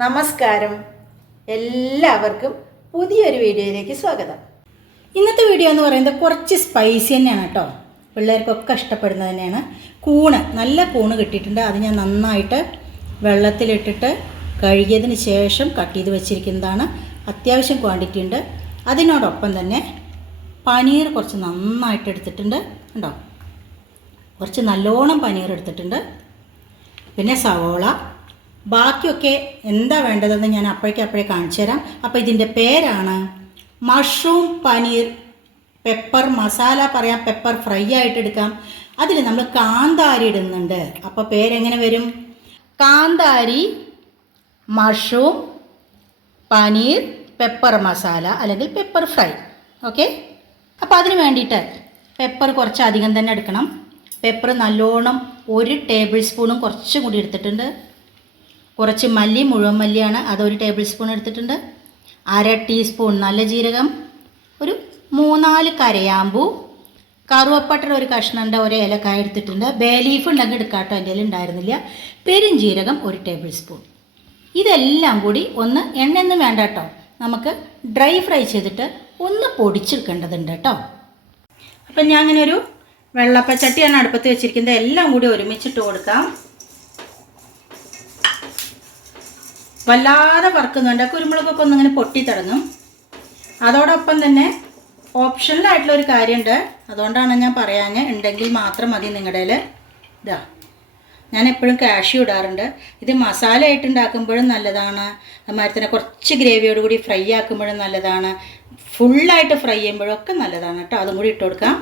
നമസ്കാരം. എല്ലാവർക്കും പുതിയൊരു വീഡിയോയിലേക്ക് സ്വാഗതം. ഇന്നത്തെ വീഡിയോ എന്ന് പറയുന്നത് കുറച്ച് സ്പൈസി തന്നെയാണ് കേട്ടോ. പിള്ളേർക്കൊക്കെ ഇഷ്ടപ്പെടുന്നത് തന്നെയാണ്. കൂണ് നല്ല കൂണ് കിട്ടിയിട്ടുണ്ട്. അത് ഞാൻ നന്നായിട്ട് വെള്ളത്തിലിട്ടിട്ട് കഴുകിയതിന് ശേഷം കട്ട് ചെയ്ത് വെച്ചിരിക്കുന്നതാണ്. അത്യാവശ്യം ക്വാണ്ടിറ്റി ഉണ്ട്. അതിനോടൊപ്പം തന്നെ പനീർ കുറച്ച് നന്നായിട്ട് എടുത്തിട്ടുണ്ട്. ഉണ്ടോ കുറച്ച് നല്ലോണം പനീർ എടുത്തിട്ടുണ്ട്. പിന്നെ സവോള ബാക്കിയൊക്കെ എന്താ വേണ്ടതെന്ന് ഞാൻ അപ്പോഴേക്കപ്പോഴേ കാണിച്ചു തരാം. അപ്പോൾ ഇതിന്റെ പേരാണ് മഷ്റൂം പനീർ പെപ്പർ മസാല പറയാം പെപ്പർ ഫ്രൈ ആയിട്ട് എടുക്കാം. അതിൽ നമ്മൾ കാന്താരി ഇടുന്നുണ്ട്. അപ്പോൾ പേരെങ്ങനെ വരും? കാന്താരി മഷ്റൂം പനീർ പെപ്പർ മസാല അല്ലെങ്കിൽ പെപ്പർ ഫ്രൈ. ഓക്കെ? അപ്പോൾ അതിന് വേണ്ടിയിട്ട് പെപ്പർ കുറച്ച് അധികം തന്നെ എടുക്കണം. പെപ്പർ നല്ലോണം ഒരു ടേബിൾ സ്പൂണും കുറച്ചും കൂടി എടുത്തിട്ടുണ്ട്. കുറച്ച് മല്ലി മുഴുവൻ മല്ലിയാണ്. അതൊരു ടേബിൾ സ്പൂൺ എടുത്തിട്ടുണ്ട്. അര ടീസ്പൂൺ നല്ല ജീരകം ഒരു മൂന്നാൽ കരയാമ്പൂ കറുവപ്പട്ടയുടെ ഒരു കഷ്ണന്റെ ഒരു ഇലക്കായ എടുത്തിട്ടുണ്ട്. ബേ ലീഫ് ഉണ്ടെങ്കിൽ എടുക്കാട്ടോ എന്റെ ഉണ്ടായിരുന്നില്ല. പെരുംജീരകം ഒരു ടേബിൾ സ്പൂൺ ഇതെല്ലാം കൂടി ഒന്ന് എണ്ണയൊന്നും വേണ്ട കേട്ടോ. നമുക്ക് ഡ്രൈ ഫ്രൈ ചെയ്തിട്ട് ഒന്ന് പൊടിച്ചെടുക്കേണ്ടതുണ്ട് കേട്ടോ. അപ്പം ഞാൻ അങ്ങനെ ഒരു വെള്ളപ്പച്ചട്ടിയാണ് അടുപ്പത്ത് വെച്ചിരിക്കുന്നത്. എല്ലാം കൂടി ഒരുമിച്ചിട്ട് കൊടുക്കാം. വല്ലാതെ വറുക്കുന്നുണ്ട് കുരുമുളകൊക്കെ ഒന്നിങ്ങനെ പൊട്ടിത്തടങ്ങും അതോടൊപ്പം തന്നെ ഓപ്ഷണലായിട്ടുള്ള ഒരു കാര്യമുണ്ട്. അതുകൊണ്ടാണ് ഞാൻ പറയാൻ ഉണ്ടെങ്കിൽ മാത്രം മതി നിങ്ങളുടെ ഇതാ. ഞാൻ എപ്പോഴും കാഷ്യൂ ഇടാറുണ്ട്. ഇത് മസാല ആയിട്ട് ഉണ്ടാക്കുമ്പോഴും നല്ലതാണ്. അതുമാതിരി തന്നെ കുറച്ച് ഗ്രേവിയോട് കൂടി ഫ്രൈ ആക്കുമ്പോഴും നല്ലതാണ്. ഫുള്ളായിട്ട് ഫ്രൈ ചെയ്യുമ്പോഴും ഒക്കെ നല്ലതാണ് കേട്ടോ. അതും കൂടി ഇട്ട് കൊടുക്കാം.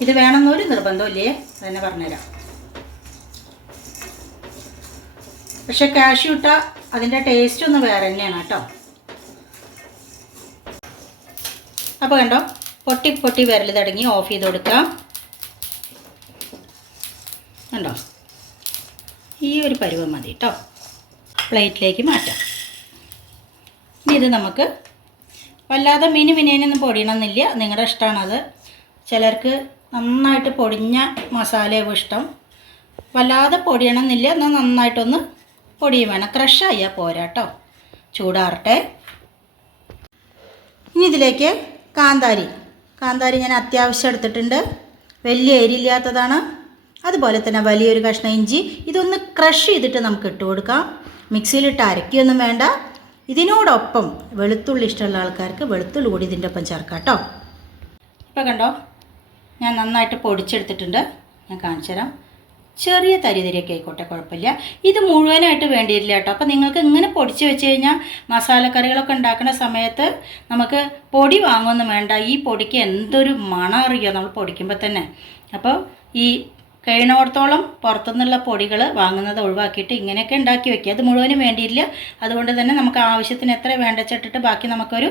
ഇത് വേണമെന്നൊരു നിർബന്ധമില്ലേ തന്നെ പറഞ്ഞുതരാം. പക്ഷെ കാഷ്യൂ ഇട്ടാൽ അതിന്റെ ടേസ്റ്റ് ഒന്ന് വേറെ തന്നെയാണ് കേട്ടോ. അപ്പോൾ കണ്ടോ പൊട്ടി പൊട്ടി വിരൽ തുടങ്ങി ഓഫ് ചെയ്ത് കൊടുക്കാം കണ്ടോ? ഈ ഒരു പരുവം മതി കേട്ടോ. പ്ലേറ്റിലേക്ക് മാറ്റാം. ഇനി ഇത് നമുക്ക് വല്ലാതെ മിനി മിനിയൊന്നും പൊടിയണമെന്നില്ല. നിങ്ങളുടെ ഇഷ്ടമാണത്. ചിലർക്ക് നന്നായിട്ട് പൊടിഞ്ഞ മസാലയാവും ഇഷ്ടം. വല്ലാതെ പൊടിയണമെന്നില്ല. എന്നാൽ നന്നായിട്ടൊന്ന് പൊടിയും വേണം ക്രഷായാൽ പോരാട്ടോ ചൂടാറട്ടെ. ഇനി ഇതിലേക്ക് കാന്താരി. കാന്താരി ഞാൻ അത്യാവശ്യം എടുത്തിട്ടുണ്ട്. വലിയ എരിയില്ലാത്തതാണ്. അതുപോലെ തന്നെ വലിയൊരു കഷ്ണം ഇഞ്ചി. ഇതൊന്ന് ക്രഷ് ചെയ്തിട്ട് നമുക്ക് ഇട്ട് കൊടുക്കാം. മിക്സിയിലിട്ട് അരക്കുകയൊന്നും വേണ്ട. ഇതിനോടൊപ്പം വെളുത്തുള്ളി ഇഷ്ടമുള്ള ആൾക്കാർക്ക് വെളുത്തുള്ളി കൂടി ഇതിന്റെ ഒപ്പം ചേർക്കാം കേട്ടോ ഇപ്പോൾ കണ്ടോ? ഞാൻ നന്നായിട്ട് പൊടിച്ചെടുത്തിട്ടുണ്ട്. ഞാൻ കാണിച്ചു തരാം ചെറിയ തരി തരിയൊക്കെ ആയിക്കോട്ടെ കുഴപ്പമില്ല. ഇത് മുഴുവനായിട്ട് വേണ്ടിയില്ല കേട്ടോ. അപ്പോൾ നിങ്ങൾക്ക് ഇങ്ങനെ പൊടിച്ച് വെച്ച് കഴിഞ്ഞാൽ മസാലക്കറികളൊക്കെ ഉണ്ടാക്കുന്ന സമയത്ത് നമുക്ക് പൊടി വാങ്ങുമെന്ന് വേണ്ട. ഈ പൊടിക്ക് എന്തൊരു മണം അറിയോ നമ്മൾ പൊടിക്കുമ്പോൾ തന്നെ. അപ്പോൾ ഈ കഴിയണോടത്തോളം പുറത്തുനിന്നുള്ള പൊടികൾ വാങ്ങുന്നത് ഒഴിവാക്കിയിട്ട് ഇങ്ങനെയൊക്കെ ഉണ്ടാക്കി വെക്കുക. അത് മുഴുവനും വേണ്ടിയില്ല അതുകൊണ്ട് തന്നെ നമുക്ക് ആവശ്യത്തിന് എത്ര വേണ്ടച്ചിട്ടിട്ട് ബാക്കി നമുക്കൊരു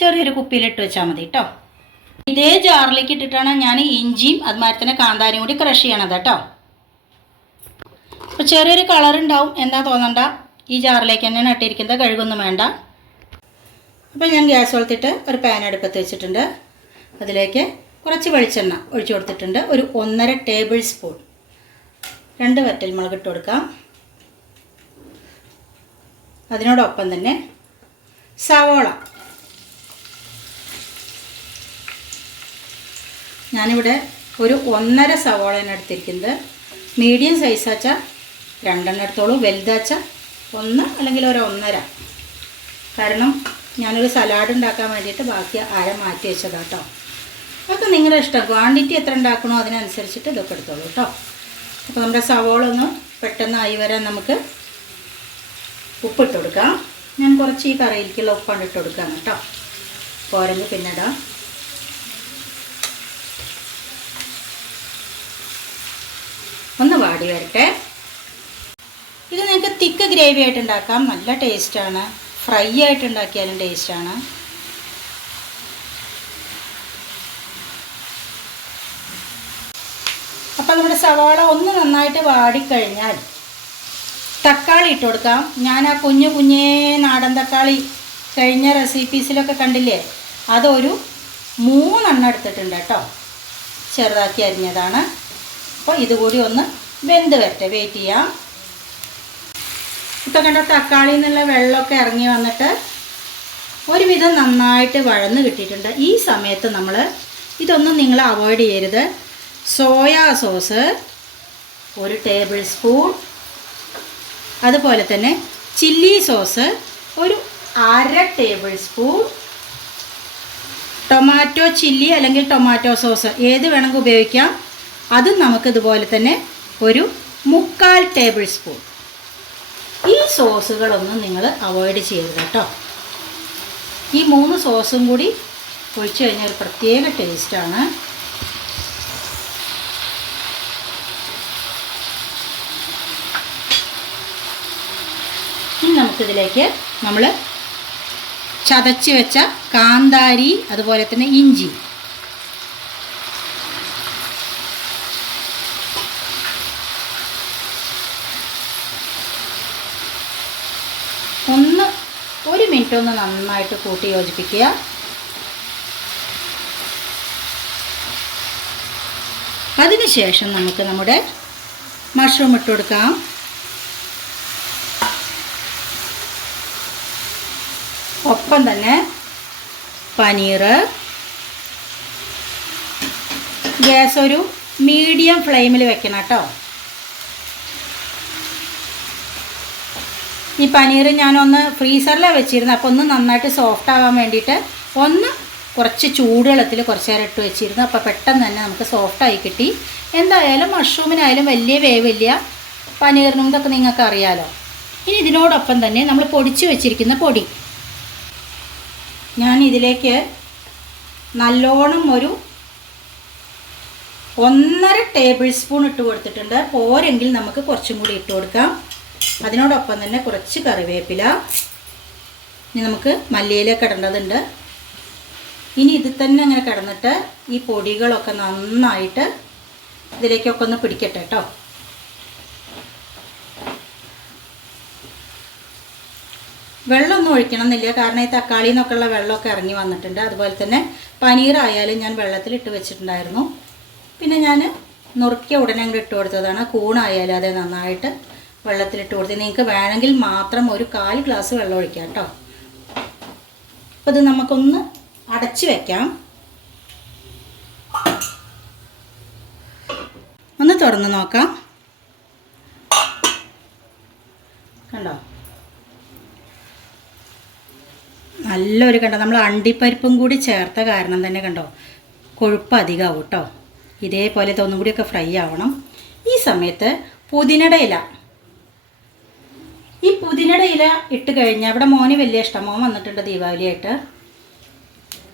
ചെറിയൊരു കുപ്പിയിലിട്ട് വെച്ചാൽ മതി കേട്ടോ. ഇതേ ജാറിലേക്ക് ഇട്ടിട്ടാണ് ഞാൻ ഇഞ്ചിയും അതുമാതിരി തന്നെ കാന്താരിയും കൂടി ക്രഷ് ചെയ്യണത് കേട്ടോ. അപ്പോൾ ചെറിയൊരു കളർ ഉണ്ടാവും എന്താ തോന്നണ്ട. ഈ ജാറിലേക്ക് തന്നെയാണ് ഇട്ടിരിക്കുന്നത് കഴുകൊന്നും വേണ്ട. അപ്പോൾ ഞാൻ ഗ്യാസ് വളർത്തിയിട്ട് ഒരു പാൻ അടുപ്പത്ത് വെച്ചിട്ടുണ്ട്. അതിലേക്ക് കുറച്ച് വെളിച്ചെണ്ണ ഒഴിച്ചു കൊടുത്തിട്ടുണ്ട്. ഒരു ഒന്നര ടേബിൾ സ്പൂൺ രണ്ട് വറ്റൽ മുളക് ഇട്ട് കൊടുക്കാം. അതിനോടൊപ്പം തന്നെ സവോള. ഞാനിവിടെ ഒരു ഒന്നര സവോളയാണ് എടുത്തിരിക്കുന്നത്. മീഡിയം സൈസാച്ച രണ്ടെണ്ണം എടുത്തോളൂ വലുതാച്ച ഒന്ന് അല്ലെങ്കിൽ ഒരു ഒന്നര. കാരണം ഞാനൊരു സലാഡ് ഉണ്ടാക്കാൻ വേണ്ടിയിട്ട് ബാക്കി അര മാറ്റി വെച്ചതാണ് കേട്ടോ അതൊക്കെ നിങ്ങളുടെ ഇഷ്ടം. ക്വാണ്ടിറ്റി എത്ര ഉണ്ടാക്കണോ അതിനനുസരിച്ചിട്ട് ഇതൊക്കെ എടുത്തോളൂ കേട്ടോ അപ്പോൾ നമ്മുടെ സവോള ഒന്ന് പെട്ടെന്ന് ആയി വരാൻ നമുക്ക് ഉപ്പിട്ട് കൊടുക്കാം. ഞാൻ കുറച്ച് ഈ കറിയിലേക്കുള്ള ഉപ്പാണ് ഇട്ട് കൊടുക്കാം കേട്ടോ പോരെങ്കിൽ പിന്നെ ഇടാം ഒന്ന് വാടി വരട്ടെ. തിക്ക് ഗ്രേവി ആയിട്ട് ഉണ്ടാക്കാം. നല്ല ടേസ്റ്റാണ് ഫ്രൈ ആയിട്ട് ഉണ്ടാക്കിയാലും ടേസ്റ്റാണ് അപ്പം നമ്മുടെ സവാള ഒന്ന് നന്നായിട്ട് വാടിക്കഴിഞ്ഞാൽ തക്കാളി ഇട്ട് കൊടുക്കാം. ഞാൻ ആ കുഞ്ഞു കുഞ്ഞേ നാടൻ തക്കാളി കഴിഞ്ഞ റെസിപ്പീസിലൊക്കെ കണ്ടില്ലേ? അതൊരു മൂന്നെണ്ണം എടുത്തിട്ടുണ്ട് കേട്ടോ. ചെറുതാക്കി അരിഞ്ഞതാണ്. അപ്പോൾ ഇതുകൂടി ഒന്ന് വെന്ത് വരട്ടെ. വെയിറ്റ് ചെയ്യാം. ഇപ്പം കണ്ട തക്കാളിയിൽ നിന്നുള്ള വെള്ളമൊക്കെ ഇറങ്ങി വന്നിട്ട് ഒരുവിധം നന്നായിട്ട് വഴന്ന് കിട്ടിയിട്ടുണ്ട്. ഈ സമയത്ത് നമ്മൾ ഇതൊന്നും നിങ്ങൾ അവോയ്ഡ് ചെയ്യരുത്. സോയാ സോസ് ഒരു ടേബിൾ സ്പൂൺ. അതുപോലെ തന്നെ ചില്ലി സോസ് ഒരു അര ടേബിൾ സ്പൂൺ. ടൊമാറ്റോ ചില്ലി അല്ലെങ്കിൽ ടൊമാറ്റോ സോസ് ഏത് വേണമെങ്കിൽ ഉപയോഗിക്കാം. അതും നമുക്ക് ഇതുപോലെ തന്നെ ഒരു മുക്കാൽ ടേബിൾ സ്പൂൺ. ഈ സോസുകളൊന്നും നിങ്ങൾ അവോയ്ഡ് ചെയ്യരുത് കേട്ടോ. ഈ മൂന്ന് സോസും കൂടി ഒഴിച്ചു കഴിഞ്ഞാൽ ഒരു പ്രത്യേക ടേസ്റ്റാണ് ഇനി നമുക്കിതിലേക്ക് നമ്മൾ ചതച്ച് വെച്ച കാന്താരി അതുപോലെ തന്നെ ഇഞ്ചി ഒന്ന് ഒന്ന് നന്നായിട്ട് കൂട്ടി യോജിപ്പിക്കുക. അതിനുശേഷം നമുക്ക് നമ്മുടെ മഷ്റൂം ഇട്ട് കൊടുക്കാം. ഒപ്പം തന്നെ പനീർ. ഗ്യാസ് ഒരു മീഡിയം ഫ്ലെയിമിൽ വെക്കണം കേട്ടോ. ഈ പനീർ ഞാനൊന്ന് ഫ്രീസറിലാണ് വെച്ചിരുന്നത്. അപ്പോൾ ഒന്ന് നന്നായിട്ട് സോഫ്റ്റ് ആവാൻ വേണ്ടിയിട്ട് ഒന്ന് കുറച്ച് ചൂടുവെള്ളത്തിൽ കുറച്ച് നേരം ഇട്ട് വെച്ചിരുന്നു. അപ്പോൾ പെട്ടെന്ന് തന്നെ നമുക്ക് സോഫ്റ്റായി കിട്ടി. എന്തായാലും മഷ്റൂമിനായാലും വലിയ വേവില്ല പനീറിനും ഇതൊക്കെ നിങ്ങൾക്ക് അറിയാലോ. ഇനി ഇതിനോടൊപ്പം തന്നെ നമ്മൾ പൊടിച്ച് വെച്ചിരിക്കുന്ന പൊടി. ഞാൻ ഇതിലേക്ക് നല്ലോണം ഒരു ഒന്നര ടേബിൾ സ്പൂൺ ഇട്ട് കൊടുത്തിട്ടുണ്ട്. പോരെങ്കിൽ നമുക്ക് കുറച്ചും കൂടി ഇട്ട് കൊടുക്കാം. അതിനോടൊപ്പം തന്നെ കുറച്ച് കറിവേപ്പില. ഇനി നമുക്ക് മല്ലിയിലേക്ക് ഇടേണ്ടതുണ്ട്. ഇനി ഇതിൽ തന്നെ അങ്ങനെ കിടന്നിട്ട് ഈ പൊടികളൊക്കെ നന്നായിട്ട് ഇതിലേക്കൊക്കെ ഒന്ന് പിടിക്കട്ടെ കേട്ടോ വെള്ളമൊന്നും ഒഴിക്കണം എന്നില്ല കാരണം ഈ തക്കാളിയിൽ നിന്നൊക്കെയുള്ള വെള്ളമൊക്കെ ഇറങ്ങി വന്നിട്ടുണ്ട്. അതുപോലെ തന്നെ പനീറായാലും ഞാൻ വെള്ളത്തിൽ ഇട്ട് വെച്ചിട്ടുണ്ടായിരുന്നു. പിന്നെ ഞാൻ നുറുക്കിയ ഉടനെ അങ്ങോട്ട് ഇട്ട് കൊടുത്തതാണ്. കൂണായാലും അതേ നന്നായിട്ട് വെള്ളത്തിലിട്ട് കൊടുത്ത്. നിങ്ങൾക്ക് വേണമെങ്കിൽ മാത്രം ഒരു കാൽ ഗ്ലാസ് വെള്ളം ഒഴിക്കാം കേട്ടോ അപ്പോൾ ഇത് നമുക്കൊന്ന് അടച്ച് വയ്ക്കാം ഒന്ന് തുറന്ന് നോക്കാം. കണ്ടോ? നല്ലൊരു കണ്ടോ? നമ്മൾ അണ്ടിപ്പരിപ്പും കൂടി ചേർത്ത കാരണം തന്നെ കണ്ടോ? കൊഴുപ്പ് അധികമാവും കേട്ടോ ഇതേപോലെ ഇതൊന്നും കൂടിയൊക്കെ ഫ്രൈ ആവണം. ഈ സമയത്ത് പുതിനടയില ഇല ഇട്ട് കഴിഞ്ഞാൽ അവിടെ മോന് വലിയ ഇഷ്ടം. മോൻ വന്നിട്ടുണ്ട് ദീപാവലിയായിട്ട്.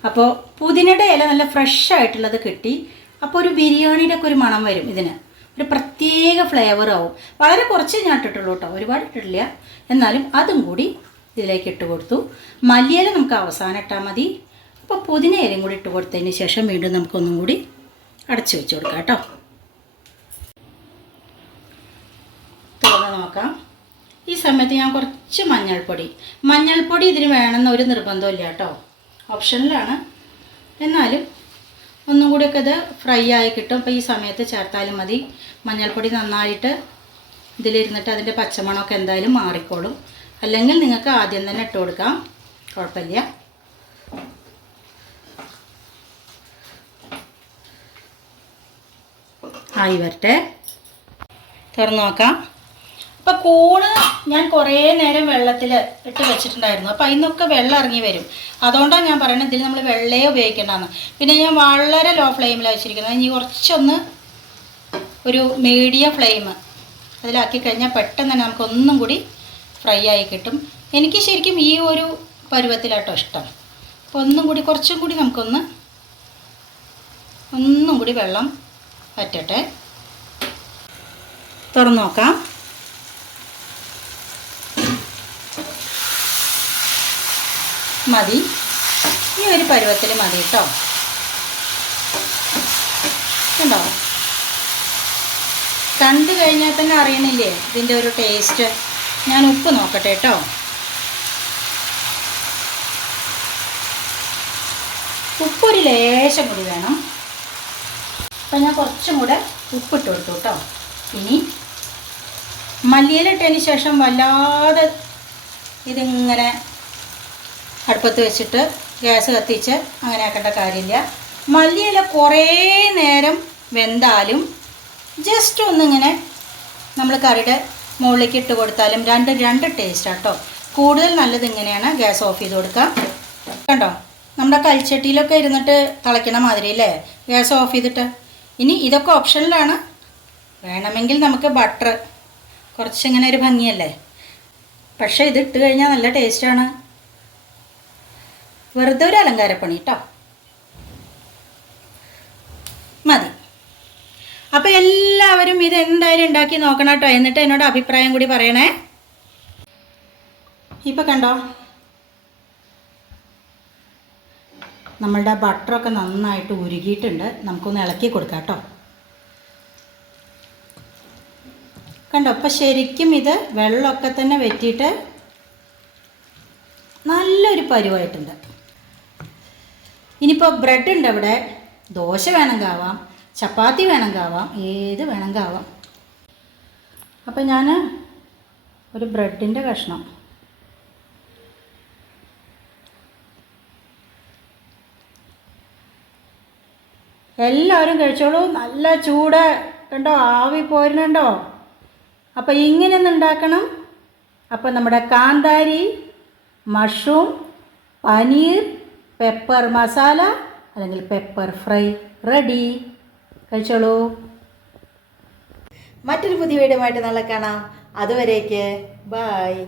അപ്പോൾ പുതിനയുടെ ഇല നല്ല ഫ്രഷ് ആയിട്ടുള്ളത് കിട്ടി. അപ്പോൾ ഒരു ബിരിയാണിയുടെ ഒക്കെ ഒരു മണം വരും ഇതിന്. ഒരു പ്രത്യേക ഫ്ലേവർ ആവും. വളരെ കുറച്ച് ഞാൻ ഇട്ടിട്ടുള്ളൂ കേട്ടോ. ഒരുപാട് ഇട്ടിട്ടില്ല. എന്നാലും അതും കൂടി ഇതിലേക്ക് ഇട്ട് കൊടുത്തു. മല്ലിയില നമുക്ക് അവസാനം ഇട്ടാൽ മതി. അപ്പോൾ പുതിന ഇലയും കൂടി ഇട്ട് കൊടുത്തതിന് ശേഷം വീണ്ടും നമുക്കൊന്നും കൂടി അടച്ചു വെച്ച് കൊടുക്കാം കേട്ടോ. തുറന്ന് നോക്കാം. ഈ സമയത്ത് ഞാൻ കുറച്ച് മഞ്ഞൾപ്പൊടി. മഞ്ഞൾപ്പൊടി ഇതിന് വേണമെന്ന് ഒരു നിർബന്ധമില്ല കേട്ടോ. ഓപ്ഷനിലാണ്. എന്നാലും ഒന്നും കൂടിയൊക്കെ ഇത് ഫ്രൈ ആയി കിട്ടും. അപ്പോൾ ഈ സമയത്ത് ചേർത്താലും മതി. മഞ്ഞൾപ്പൊടി നന്നായിട്ട് ഇതിലിരുന്നിട്ട് അതിന്റെ പച്ചമണമൊക്കെ എന്തായാലും മാറിക്കോളും. അല്ലെങ്കിൽ നിങ്ങൾക്ക് ആദ്യം തന്നെ ഇട്ട് കൊടുക്കാം. കുഴപ്പമില്ല. ആയി വരട്ടെ. തുറന്നു നോക്കാം. അപ്പോൾ കൂണ് ഞാൻ കുറേ നേരം വെള്ളത്തിൽ ഇട്ട് വെച്ചിട്ടുണ്ടായിരുന്നു. അപ്പോൾ അതിനൊക്കെ വെള്ളം ഇറങ്ങി വരും. അതുകൊണ്ടാണ് ഞാൻ പറയുന്നത് ഇതിൽ നമ്മൾ വെള്ളയെ ഉപയോഗിക്കേണ്ടതെന്ന്. പിന്നെ ഞാൻ വളരെ ലോ ഫ്ലെയിമിലാണ് വെച്ചിരിക്കുന്നത്. ഇനി കുറച്ചൊന്ന് ഒരു മീഡിയം ഫ്ലെയിം അതിലാക്കി കഴിഞ്ഞാൽ പെട്ടെന്ന് തന്നെ നമുക്കൊന്നും കൂടി ഫ്രൈ ആയി കിട്ടും. എനിക്ക് ശരിക്കും ഈ ഒരു പരുവത്തിലാട്ടോ ഇഷ്ടം. അപ്പോൾ ഒന്നും കൂടി കുറച്ചും കൂടി നമുക്കൊന്ന് ഒന്നും കൂടി വെള്ളം വറ്റട്ടെ. തുറന്നു നോക്കാം. മതി. ഈ ഒരു പരുവത്തിൽ മതി കേട്ടോ കണ്ടോ? കണ്ടു കഴിഞ്ഞാൽ തന്നെ അറിയണില്ലേ ഇതിന്റെ ഒരു ടേസ്റ്റ് ഞാൻ ഉപ്പ് നോക്കട്ടെ കേട്ടോ ഉപ്പൊരു ലേശം കൂടി വേണം. അപ്പം ഞാൻ കുറച്ചും കൂടെ ഉപ്പിട്ട് കൊടുത്തു കേട്ടോ ഇനി മല്ലിയിലിട്ടതിന് ശേഷം വല്ലാതെ ഇതിങ്ങനെ അടുപ്പത്ത് വെച്ചിട്ട് ഗ്യാസ് കത്തിച്ച് അങ്ങനെ ആക്കേണ്ട കാര്യമില്ല. മല്ലിയില കുറേ നേരം വെന്താലും ജസ്റ്റ് ഒന്നിങ്ങനെ നമ്മൾ കറിയുടെ മുകളിലേക്ക് ഇട്ട് കൊടുത്താലും രണ്ട് രണ്ട് ടേസ്റ്റ് കേട്ടോ കൂടുതൽ നല്ലത് ഇങ്ങനെയാണ് ഗ്യാസ് ഓഫ് ചെയ്ത് കൊടുക്കാം കണ്ടോ? നമ്മുടെ കൽച്ചട്ടിയിലൊക്കെ ഇരുന്നിട്ട് തിളയ്ക്കണ മാതിരി അല്ലേ? ഗ്യാസ് ഓഫ് ചെയ്തിട്ട്. ഇനി ഇതൊക്കെ ഓപ്ഷനിലാണ്. വേണമെങ്കിൽ നമുക്ക് ബട്ടർ കുറച്ചിങ്ങനെ ഒരു ഭംഗിയല്ലേ? പക്ഷേ ഇത് ഇട്ട് കഴിഞ്ഞാൽ നല്ല ടേസ്റ്റാണ് വെറുതെ ഒരു അലങ്കാരപ്പണി കേട്ടോ മതി. അപ്പോൾ എല്ലാവരും ഇത് എന്തായാലും ഉണ്ടാക്കി നോക്കണം കേട്ടോ എന്നിട്ട് എന്നോട് അഭിപ്രായം കൂടി പറയണേ. ഇപ്പം കണ്ടോ? നമ്മളുടെ ബട്ടറൊക്കെ നന്നായിട്ട് ഉരുകിയിട്ടുണ്ട്. നമുക്കൊന്ന് ഇളക്കി കൊടുക്കാം കേട്ടോ കണ്ടോ? അപ്പം ശരിക്കും ഇത് വെള്ളമൊക്കെ തന്നെ വെറ്റിയിട്ട് നല്ലൊരു പരുവായിട്ടുണ്ട്. ഇനിയിപ്പോൾ ബ്രെഡ് ഉണ്ട് അവിടെ. ദോശ വേണമെങ്കിൽ ആവാം ചപ്പാത്തി വേണമെങ്കിൽ ആവാം ഏത് വേണമെങ്കിൽ ആവാം അപ്പം ഞാൻ ഒരു ബ്രെഡിന്റെ കഷ്ണം. എല്ലാവരും കഴിച്ചോളൂ. നല്ല ചൂട്. കണ്ടോ? ആവി പോരുന്നുണ്ടോ? അപ്പോൾ ഇങ്ങനെ ഉണ്ടാക്കണം. അപ്പോൾ നമ്മുടെ കാന്താരി മഷ്റൂം പനീർ പെപ്പർ മസാല അല്ലെങ്കിൽ പെപ്പർ ഫ്രൈ റെഡി കഴിച്ചോളൂ. മറ്റൊരു പുതിയ വീഡിയോ ആയിട്ട് നാളെ കാണാം. അതുവരേക്ക് ബായ്